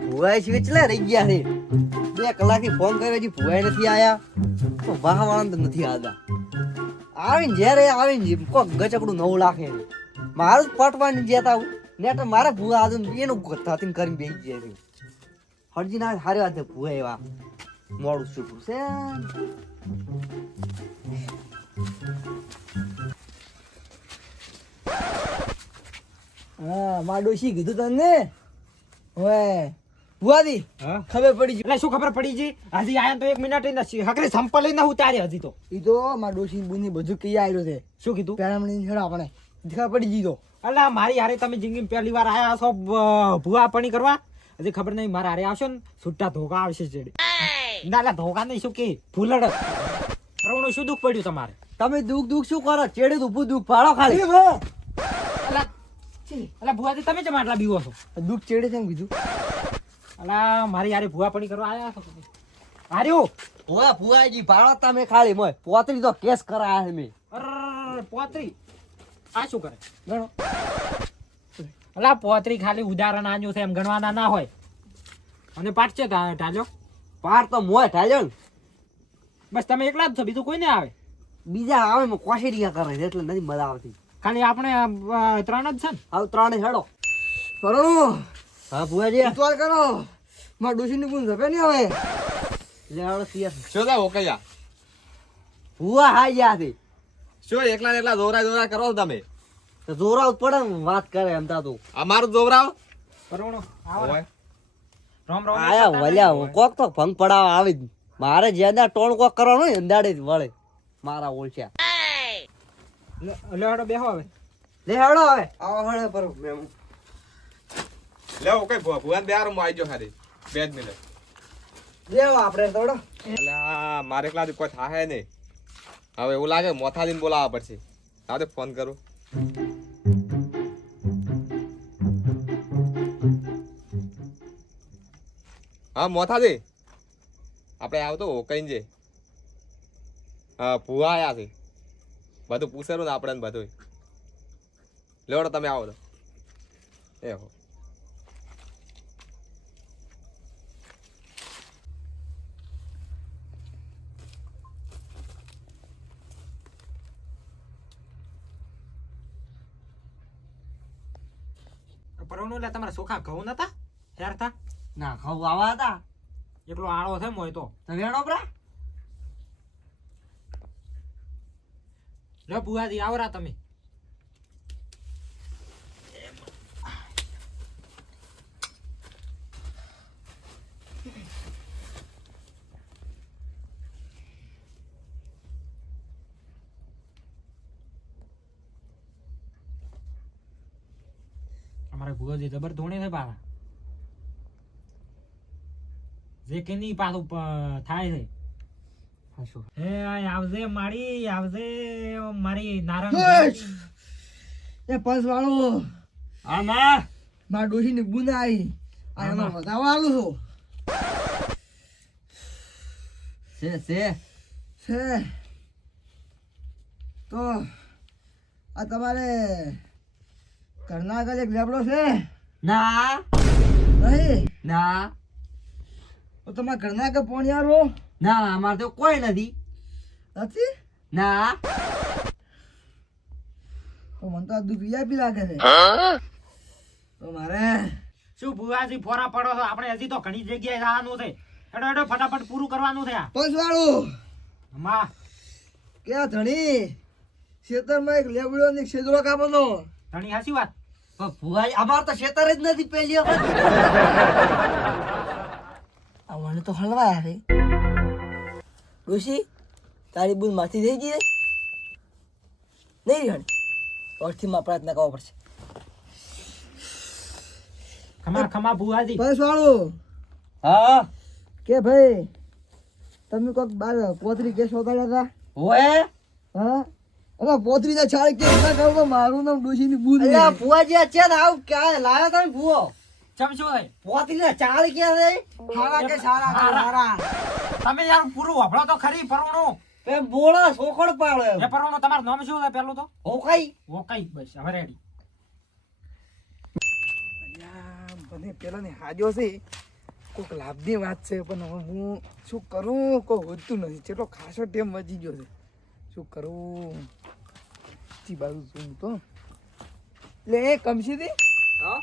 ભુવાઈ છે કેટલા રહી ગયા છે 2 કલાકથી ફોન કર્યો હજી ભુવાઈ નથી આયા તો વાહ વાળા તો નથી આવતા આવીને જ્યારે આવીને કોક ગચકડું 9 લાખ એ મારું જ પટવાની જતા નેટ મારા ભુવા આદમ એનું થાતીન કરીને બેસી જાય છે હરજી ના હારે વાત ભુવા એવા મોડું શું છે હા માં ડોશી કીધું તને ઓય બુઆજી ખબર પડી એટલે શું ખબર પડી જી હજી આયા તો 1 મિનિટ નથી હકરે સંપલ લઈને ઉતારી હજી તો ઈ તો માં ડોશી બુની બધું કઈ આવ્યો છે શું કીધું પેલા મને છેડા આપણે ખબર પડી ગઈ તો અલા મારી હારે તમે જિંદગીમાં પહેલી વાર આયા છો ભૂવા પણી કરવા હજી ખબર નહીં મારા હારે આવશો ને છૂટા ધોકા આવશે ચેડે ના ધોકા નહીં શું કે ફૂલડ રવણો શું દુઃખ પડ્યું તમારે તમે દુઃખ શું કરો ચેડે ઊભું દુઃખ પાડો ખાલી અલા ભુવાજી તમે જ માટલા બીવો છો દુઃખ ચેડે છે એમ કીધું અલા મારી હારે ભૂવા પણી કરવા આયા છો હાર્યો ભુવાજી પાડો તમે ખાલી મોય પોતરી તો કેસ કરાયા છે મેં પોતરી આ શું કરે ગણો અલા પોતરી ખાલી ઉદાહરણ આન્યું છે એમ ગણવાના ના હોય અને પાઠ છે ઢાલ્યો પાર તો મોય ઢાલ્યો ને બસ તમે એકલા જ છો બીજું કોઈ ના આવે બીજા આવે મેં કોશેરિયા કરે છે એટલે નથી મજા આવતી ખાલી આપણે 3 જ છે ને આવ 3 હેડો કરો હા ભુવાજી ઉતવાલ કરો માં ડોશી ની બુન જપે નહીં હવે લેવડો સિયર શું થા ઓકૈયા ભુવા હાઈ ગયા છે શું એકલા જોરા કરો છો તમે તો જોરાવ પડે ને વાત કરે એમ તા તું અમારું જોવરાવ પરવણો આવો ઓય રામ રામ આયા વલ્યા કોક તો ભંગ પડાવ આવે જ મારે જેના ટોણ કોક કરવાનો હોય અંદાડે જ વળે મારા ઓળખ્યા લેવાડો બેહો હવે લે હેડો હવે આવો હળે પર મેં લે ઓકે ભુવાન બેહાર હું આવી જો ખાલી 2 મિનિટ લેવા આપણે થોડો અલા મારે એકલા કોઈ થાહે નહીં હવે એવું લાગે મોથાજીને બોલાવવા પડશે હા તો ફોન કરું હા મોથાજી આપણે આવતો કઈ છે હા ભુવા આયા છે બધું પૂછેલું ને આપણે બધું લેવડો તમે આવો તો એ હો પરવણો લે તમારા સોખા ઘઉં નતા યાર થા ના ખાવ આવા હતા એકલો આળો છે મોય તો વેણો પ્રા લે બુવાજી આવરા તમે અમારે ભુવાજી જબર ધોણે છે પાછા જે કે નહીં પાછું થાય છે હે આવજે મારી આવજે મારી નારાયણ એ પંચ વાળો હા માં માં ડોશી ની બુન આવી આ એમાં વધાવા આલું છું છે તો આ તમારે ઘરના આગળ એક લેબડો છે ના નહીં ના તો તમારા ઘરના આગળ પોણિયારો ના અમારે તો કોઈ નથી નથી ના તો મને તો આ દુઃખ વીઆઈપી લાગે છે તો મારે શું ભુવાજી ફોરા પડો છો આપણે હજી તો ઘણી જગ્યાએ જવાનું છે એડો એડો ફટાફટ પૂરું કરવાનું છે આ પંચ વાળું માં ક્યાં ધણી ખેતરમાં એક લેબડો ને એક છેદરો કાપવાનો ઘણી હાસી વાત પણ ભુવાજી અમાર તો ખેતર જ નથી પેલી વખત આ મને તો હલવાયા છે ડોશી તારી બુન માથી થઈ ગઈ નહીં રહી અર્થી માં પ્રાર્થના કરવો પડશે ખમા ખમા ભુવાજી પંચ વાળું હા કે ભાઈ તમે કોઈક બાર પોતરી કેસ વગાડ્યા હતા ઓએ હા અરે પોતરી ના છાળ કેસ ના કરો મારું નામ ડોશી ની બુન અલ્યા ભુવાજી આ છે ને આવ ક્યાં લાયા તમે ભુવો ચમ શું છે પોતરી ના ચાળ ક્યાં છે સારા કે સારા સારા તમે યાર પૂરું વાપરો તો ખરી પરવણો બે બોળા સોખડ પાડે એ પરવણો તમારું નામ શું છે પેલું તો હો કઈ ઓકાઈ બસ હવે રેડી મને પેલાની હાજો છે કોઈક લાભની વાત છે પણ હવે હું શું કરું કોઈ હોતું નથી કેટલો ખાસો ટેમ વધી ગયો છે શું કરું જી બાજુ જોઉં તો એટલે એ કમસીથી હા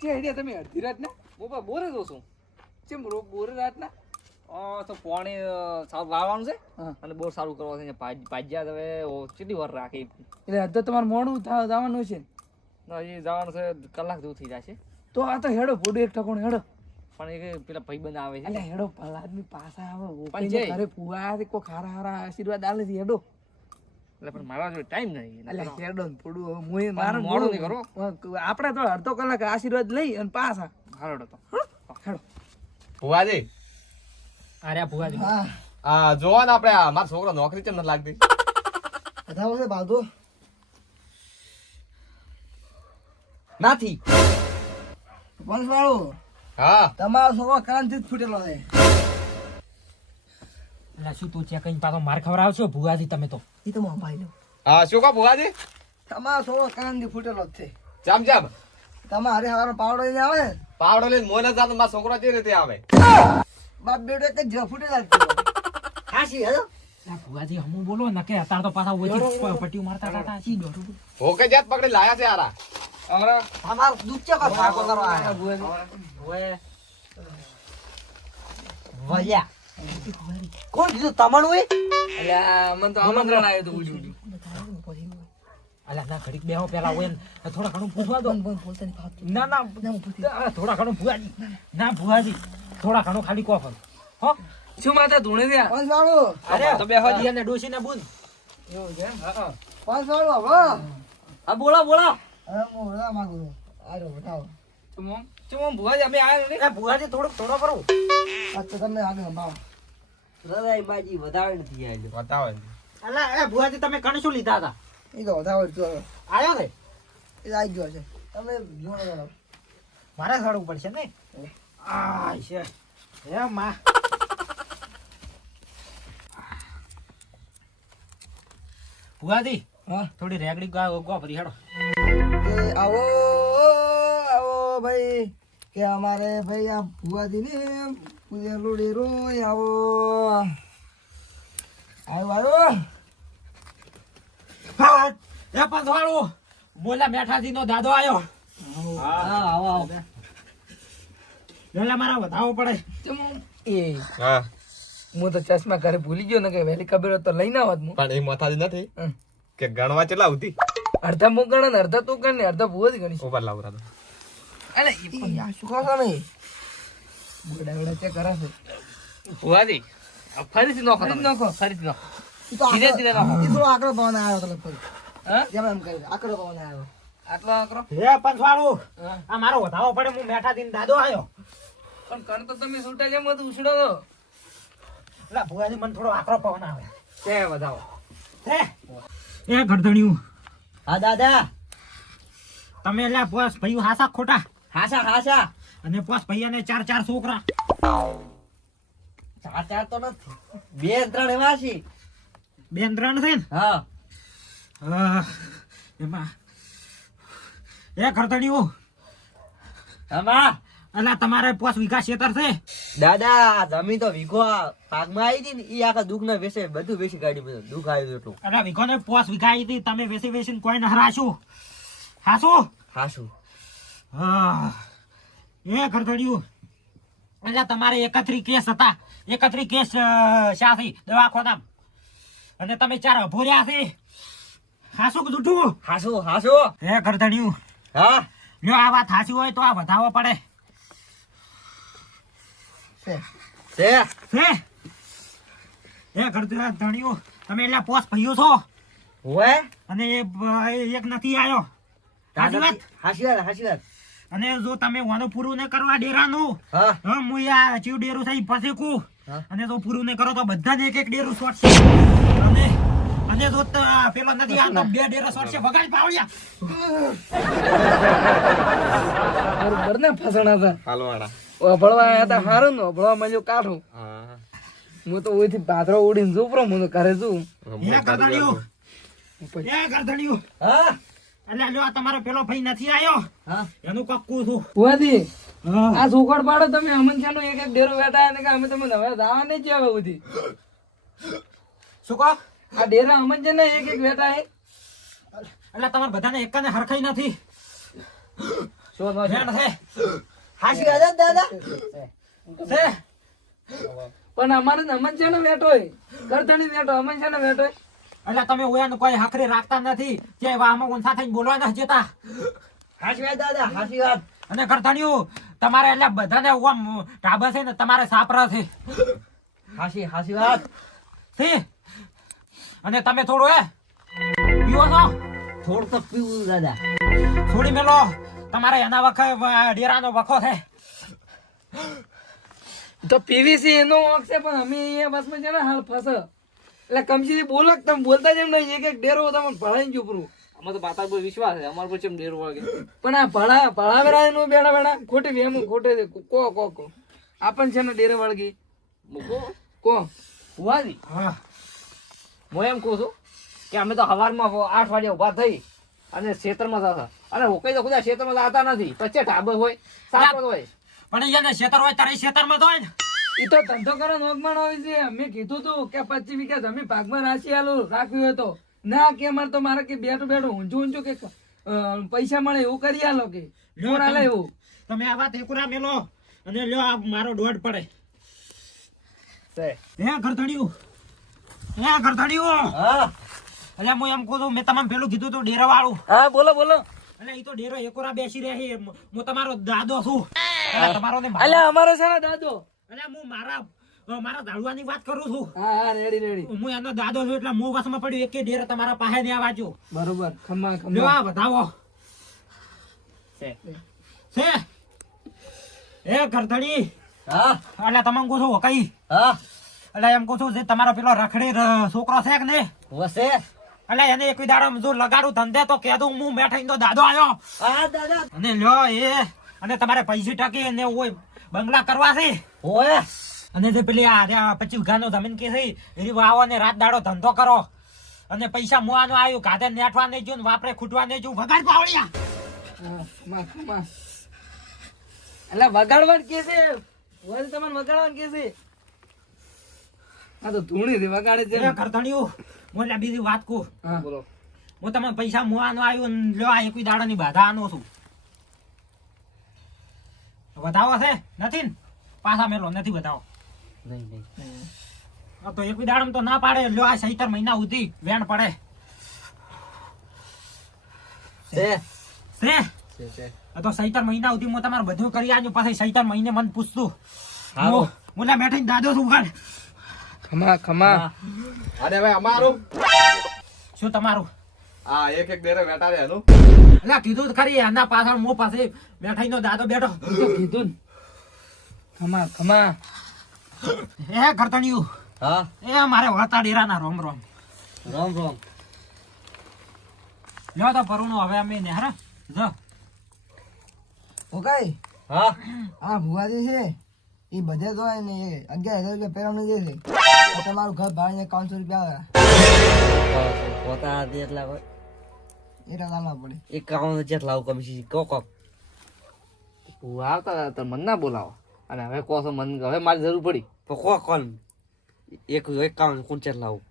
જે આઈડિયા તમે અડધી રાતના હું પણ બોરે જો છું ચેમ બોરે રાતના તો પાણી સારું લાવવાનું છે હા. અને બોર સારું કરવાનું છે ભાજ્યા હવે કેટલી વાર રાખી એટલે હદ તમારે મોડું જવાનું છે હજી જવાનું છે કલાક જેવું થઈ જશે તો આ તો હેડો ફોડો એક ટકોણ હેડો પણ એ પેલા ભાઈબંધ આવે છે એટલે હેડો ભલા આદમી પાછા આવે પણ ઓપીને જય. ઘરે ફુવા છે કોઈ ખારા હારા આશીર્વાદ આલે છે હેડો એટલે પણ મારા જોડે ટાઈમ નહીં એટલે હેડો ને થોડું હવે મુએ મારે મોડું નહીં કરો. આપણે તો અડધો કલાક આશીર્વાદ લઈ અને પાછા હારો તો હેડો ભુવાજી અરે ભુવાજી હા આ જોવા ને આપણે આ મારો છોકરો નોકરી કેમ નથી લાગતી બતાવો છે બાધો નાથી વંશવાળો હા તમારો છોકરો કાનથી જ ફૂટેલો છે એટલે શું તું ચેક કરીને પાછો માર ખવડાવશો ભુવાજી તમે તો એ તો મોં ભાઈ લો હા શું કહો ભુવાજી તમારો છોકરો કાનથી ફૂટેલો જ છે જામ જામ તમારે હવાનો પાવડો લઈને આવે ને પાવડો લઈને મોને જાતો મારો છોકરો જે રીતે આવે બાપ બેટો એક જ ફૂટેલા જ છે હાસી હેલો એટલે ભુવાજી હમું બોલો ને કે અત્યારે તો પાછા ઓછી પટ્ટીઓ મારતા હતા શી દોઢું હોકે જાત પકડી લાયા છે આરા તમારો દૂધ છે કા ભાગો કરવા આયા ઓય વલ્યા કોણ કીધું તમારું એ એટલે આ મને તો આમંત્રણ આવ્યું હતું ઉડી અલા ના ઘડીક બેહો પેલા હોય ને થોડા ઘણું પૂછવા દો બોલતા નહીં ફાવતું ના ના થોડા ઘણું ભુવાજી ના ભુવાજી થોડા ઘણું ખાલી કોફર હો શું માતા ધૂણે ત્યાં વંશવાળો અરે તો બેહો જી અને ડોસી ને બુન એવું છે વંશવાળો હવે હા બોલો બોલો હવે હું વળવા માંગુ છું આજો બતાવો ચુમ ભુવાજી અમે આવ્યા નથી એ ભુવાજી થોડો કરો આ તો તમને આગળ સંભાળો રરાઈ બાજી વધારે નથી આજો બતાવે અલા એ ભુવાજી તમે કણ શું લીધા હતા એ તો વધાવો જ જો આયો ને એ આવી ગયો છે તમે જોડો મારે સાડવું પડશે ને આ છે એ માં ભુવાજી હા થોડી રેગડી ગોફરી હેડો કે આવો આવો ભાઈ કે અમારે ભાઈ આ ભુવાજી ને પૂજેલું ડેરો આવો આવ્યો એ પંથવાળું બોલા મેઠાજી નો દાદો આયો હા આવો આવો એટલે મારા વધાવો પડે એ હા હું તો ચશ્મા ઘરે ભૂલી ગયો ને કે વહેલી ખબર હોત તો લઈને આવત હું પણ એ માથાજી નથી હમ. કે ગણવા કેટલા આવતી અડધા હું ગણે ને અડધા તું ગણ ને અડધા ભૂવો જ ગણીશ ઉપર લાવરા તો અરે એ પણ આ શું ખાશો નહીં ગોડા ગોડા ચેક કરે છે ભુવાજી ફરીથી નોખો ફરીથી તમે. નોખો. ફરીથી નોખો ઈ તો ધીરે ધીરે નાખો. ઈ થોડો આકડો પવન આવ્યો હતો લગભગ હા જેમ એમ કરી આકડો પવન આવ્યો આટલો આકરો એ પંથવાળું આ મારો વધાવો પડે હું મેઠાજી નો દાદો આયો પણ કણ તો તમે છૂટા જેમ હતું ઉછળો તો એટલે ભુવાજી મને થોડો આકરો પવન આવે છે વધાવો હે એ ગરદણિયું હા દાદા તમે એટલે પોસ ભાઈ હાસા ખોટા હાસા હાસા અને પોસ ભૈયાને 4 છોકરા 4 તો નથી 2 3 એવા છે બેન 3 છે ને હા એમાં એ ગરદણિયું આમાં અલા તમારે 5 વીઘા ખેતર છે દાદા આ જમીન તો વીઘો પાકમાં આવી હતી ને ઈ આખા દુઃખ ના વેસે બધું વેચી કાઢી બધું દુઃખ આવ્યું એટલું અલા વીઘોને 5 વીઘા આવી હતી તમે વેચીને કોઈ ને હરાશું હાસું હાસું એ ગરદણિયું એટલે તમારે 31 કેસ હતા 31 કેસ શાથી દવાખાના અને તમે 4 અભોર્યા છે હાસું કે જૂઠું હાસું હાસું એ ગરદણિયું હા જો આ વાત હાસી હોય તો આ વધાવો પડે છે છે એ ગરદણિયું તમે એટલે પોસ ભઈઓ છો હોય અને એક નથી આવ્યો સાચી વાત હાસી વાત અને જો તમે વાનું પૂરું ને કરવા ડેરાનું હા હા હું આ ચીવ ડેરું થઈ પછી કું હા. અને જો પૂરું ને કરો તો બધાને એક ડેરું શોર્ટ છે અને જો પેલો નથી આવતો 2 ડેરા શોર્ટ છે વગાડી પાવડિયા બરોબર ને ફસણા હતા હાલવાડા ભળવા આવ્યા હતા સારું ને ભળવા મળ્યું કાઠું હા હું તો ઓયથી પાથરો ઉડીને જોપરો હું તો ઘરે જોઉં એ ગરદણિયું એ ગરદણિયું હા એટલે જો આ તમારો પેલો ભાઈ નથી આવ્યો હા એનું કક્કું છું ભુવાજી આ સુખડ પાડો તમે અમન છે એક એક ડેરો બેઠા ને કે અમે તમે હવે દાવા નહીં છે હવે બધી શું કહો આ ડેરા અમન છે ને એક એક બેઠા હે એટલે તમારે બધાને એકાને હરખાઈ નથી શું નો છે? વેણ છે હાશી દાદા દાદા છે પણ અમારે તો અમન છે ને બેઠો હે કરતણી બેઠો અમન છે ને બેઠો હે. એટલે તમે ઓયાનું કોઈ હકરી રાખતા નથી કે આમાં કોણ સાથે બોલવા નથી જતા હાશી વાત દાદા હાશી વાત અને કરતાણીઓ તમારે એટલે બધાને ઓમ ઢાબા છે ને તમારે સાપરા છે હાશી વાત છે અને તમે થોડું પીવો છો થોડું તો પીવું દાદા છોડી મેલો તમારે એના વખત ડેરાનો વખો છે તો પીવીસી એનો વાંક છે પણ અમે અહીંયા બસમાં છે ને હાલ ફસ એટલે કમસીથી બોલો કે તમે બોલતા જ એમ નહીં એક એક ડેરો તમને ભણાઈ ગયું પૂરું અમારે તો પાતા પર વિશ્વાસ છે અમારે પર ચેમ ડેર વાગે પણ આ ભણાવેરા નું બેડા બેડા ખોટી વેમ ખોટે કો આપણ છે ને ડેરે વળગી મૂકો કો ભુવાજી હા હું એમ કહું છું કે અમે તો સવારમાં 8 વાગે ઉભા થઈ અને ખેતરમાં જતા અને હોકઈ તો ખુદા ખેતરમાં જતા નથી પછી ઢાબો હોય સાપર હોય પણ એને ખેતર હોય તારે ખેતરમાં તો હોય ને ઈ તો ધંધો કરો નોકમાન હોય છે અમે કીધું તું કે 25 વીઘા જમીન ભાગમાં રાશી આલું રાખ્યું હોય તો ના કે અમારે તો મારે કે બેઠું ઊંચું કે પૈસા મળે એવું કરી આલો કે કોણ આલે એવું તમે આ વાત એકુરા મેલો અને લ્યો આ મારો દોઢ પડે ગરધડિયું હા એટલે હું એમ કહું છું મેં તમને પેલું કીધું તું ડેરા વાળું હા બોલો બોલો એટલે એ તો ડેરો એકોરા બેસી રહે હું તમારો દાદો છું એટલે તમારો ને અલ્યા અમારો છે ને દાદો એટલે હું મારા દાડવાની વાત કરું છું હા રેડી હું એનો દાદો છું એટલે હું વસમાં પડ્યું એક ડેરા તમારા પાસે ને આવાજો બરોબર ખમ્મા લ્યો આ બતાવો છે છે એ ગરધડી હા એટલે તમે કહું છું કઈ હા એટલે એમ કહું છું જે તમારો પેલો રખડી છોકરો છે કે ને વસે એટલે એને એક દાડો જો લગાડું ધંધે તો કહેતું હું મેઠાઈ તો દાદો આવ્યો હા દાદા અને લ્યો અને તમારે પૈસે ટકી ને હોય બંગલા કરવા છે ઓય અને જે પેલી આ 25 વીઘાનો જમીન કે છે એની વાવો ને રાત દાડો ધંધો કરો અને પૈસા મુવાનું આવ્યું કાધે નેઠવા નહીં જોયું વાપરે ખૂટવા નહીં જોયું વગાડ પાવડિયા ખમ્મા એટલે વગાડવાનું કે છે વળી તમને વગાડવાનું કે છે આ તો ધૂણી થી વગાડે છે એ ગરધણિયું હું એટલે બીજી વાત કહું હા બોલો હું તમે પૈસા મુવાનું આવ્યું ને લ્યો આ એકવી દાડાની બાધા આનો છું વધાવો છે નથી ને પાછા મેલો નથી વધાવો નહીં હા તો એકવી દાડમ તો ના પાડે લ્યો આ 17 મહિના સુધી વેણ પડે છે છે આ તો 17 મહિના સુધી હું તમારે બધું કરી આજો પછી 17 મહિને મને પૂછતું હાલો. હું ના બેઠી દાદો છું ગાડ ખમ્મા અને ભાઈ અમારું શું તમારું આ એક એક ડેરે બેઠા રે એનું એટલે કીધું તો ખરી એના પાછળ મો પાસે બેઠાઈ નો દાદો બેઠો કીધું ખમ્મા એ કરતણિયું હા એ મારે વળતા ડેરાના રોમ રોમ રામ લ્યો તો પરુણો હવે અમે નેહરા જો ઓકે હા આ ભુવાજી છે એ બધે તો હોય ને એ 11,000 રૂપિયા પેરામણી દે છે તો તમારું ઘર ભાડીને 500 રૂપિયા આવે પોતા દે એટલા હોય એટલા લાવવા પડે 51 જેટલા લાવું કમી કોક ભુવા આવતા હતા તો મન ના બોલાવો અને હવે કહો છો મન હવે મારી જરૂર પડી તો કોક કોણ 51 કોણ જેટલા લાવું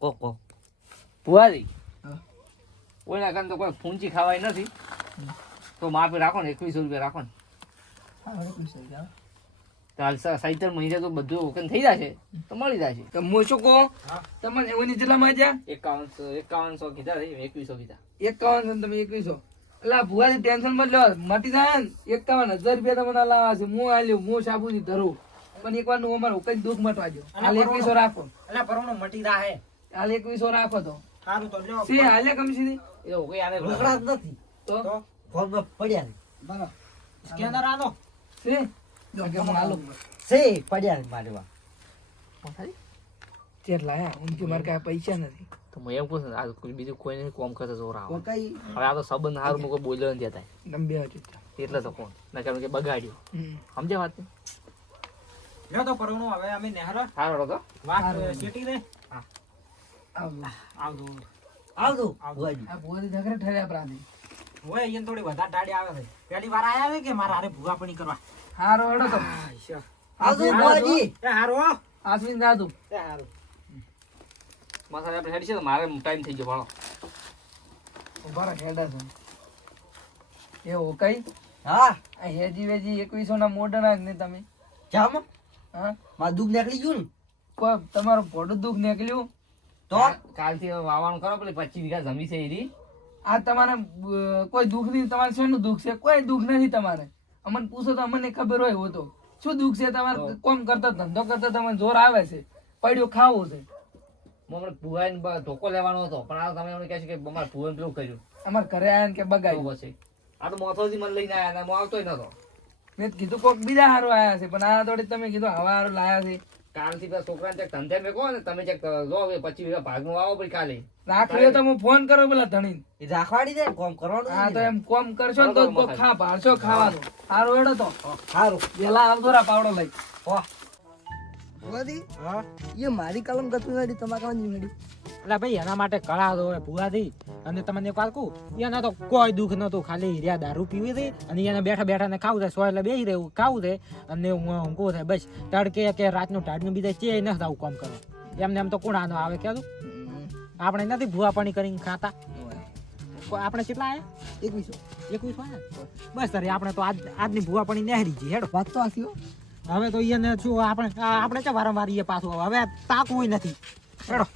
કોક ભુવાજી હા. કોઈના કાન તો કોઈ ફૂંચી ખાવાય નથી તો માફી રાખો ને 2100 રૂપિયા રાખો ને હા હવે પૈસા આવી જાવ. તો હાલ 17 મહિને તો બધું ઓકે થઈ જશે તો મળી જશે તો હું શું કહું તમને એની જેટલા માં જ્યાં 5100 કીધા છે 2100 કીધા 51 ને તમે 2100 એટલે ભુવાજી ટેન્શન મત લો મટી જાય ને 51,000 રૂપિયા તમને લાવવા છે હું આલ્યું હું સાબુથી ધરું પણ એક વાર નું અમારું કઈ દુઃખ મટવા દો હાલ 2100 રાખો એટલે પરુણો મટી રાહે હાલ 2100 રાખો તો સારું તો લ્યો સી હાલે કમસી એ ઓકે આને રોકડા જ નથી તો ફોનમાં પડ્યા ને. બરાબર સ્કેનર આનો સી જો કે હું હાલો છે પડ્યા ને મારવા જેટલા હે ઉનકી માર કાંઈ પૈસા નથી તો હું એમ કહું છું ને, આ કોઈ બીજું કોઈ નહીં કોમ કરતા જોર આવે ઓકે હવે આ તો સંબંધ હારું મૂકો બોલ્યો નથી જતા તમે બે હજુ એટલે તો કોણ ના કારણ કે બગાડ્યું સમજ્યા વાત ને? લ્યો તો પરુણો હવે અમે નેહરા હારો તો વાત સેટી દે આવ આવજો આવજો ભુવાજી. આ ભુવાજી ઝઘડા ઠર્યા પ્રાણી ઓય અહીંયા થોડી વધારે ડાડી આવે છે પહેલી વાર આયા છે કે મારા હારે ભૂવાપણી કરવા હારો હેડો તો આવજો બુઆજી. એ હારો આશ્વિન જાતું એ હારો માથા આપણે હેડ છે તો મારે ટાઈમ થઈ ગયો ભાણો ઉભા રાખ હેડા છે એ ઓકાઈ હા આ હેજી વેજી 2100 ના મોઢા ને તમે જામ હા મારું દુઃખ નીકળી ગયું ને કોઈ તમારું પોડું દુઃખ નીકળ્યું તો કાલથી હવે વાવવાનું કરો પેલી 25 વીઘા જમી છે એરી આ તમારે કોઈ દુઃખ નહીં, તમારે શેનું દુઃખ છે? કોઈ દુઃખ નથી તમારે. અમને પૂછો તો અમને ખબર હોય એવું તો શું દુઃખ છે તમારે? કોમ કરતા ધંધો કરતા તમને જોર આવે છે, પડ્યું ખાવું છે. મને ભુવાઈને ધોકો લેવાનો હતો પણ આ તમે એમને કહે છે કે અમારે ભુવાને પેલું કર્યું અમારે ઘરે આયા ને કે બગાડ્યું. પછી આ તો મોથોથી મને લઈને આવ્યા ને હું આવતોય નતો. મેં કીધું કોક બીજા હારું આયા છે, પણ આ થોડી તમે કીધું હવા હારું લાયા છે. કાલથી પેલા છોકરાને ચેક ધંધે મેં કહો ને તમે ચેક જો 25 વીઘા ભાગનું વાવો પછી કાલે રાખીએ તો હું ફોન કરો પેલા ધણી. એ રાખવાડી દે કોમ કરવાનું. હા તો એમ કોમ કરશો ને તો કોક ખા ભાળશો ખાવાનું. હારું હેડો તો સારું પેલા આવજો રા પાવડો લઈ. હા ये मारी कलम कतु नडी तमा कवन नडी એટલે ભાઈ એના માટે કળા દો ભૂવાથી. અને તમને એક વાત કહું, એના તો કોઈ દુઃખ નતું, ખાલી હીર્યા દારૂ પીવી હતી અને એને બેઠા બેઠા ને ખાવું છે, સો એટલે બેસી રહેવું ખાવું છે અને ઊંઘવું છે બસ. તડકે કે રાતનું ટાઢનું બીજા ચે ન આવું કામ કરો. એમને એમ તો કોણ આનો આવે કહેતું? આપણે નથી ભૂવાપણી કરીને ખાતા. આપણે કેટલા આવ્યા? 21 વાળા બસ તારે આપણે તો આજની ભૂવાપણી નહેરી છે. હેડો बात तो आसी हो હવે તો એને શું આપણે ચા વારંવાર પાછું હવે તાકવું નથી. હેડો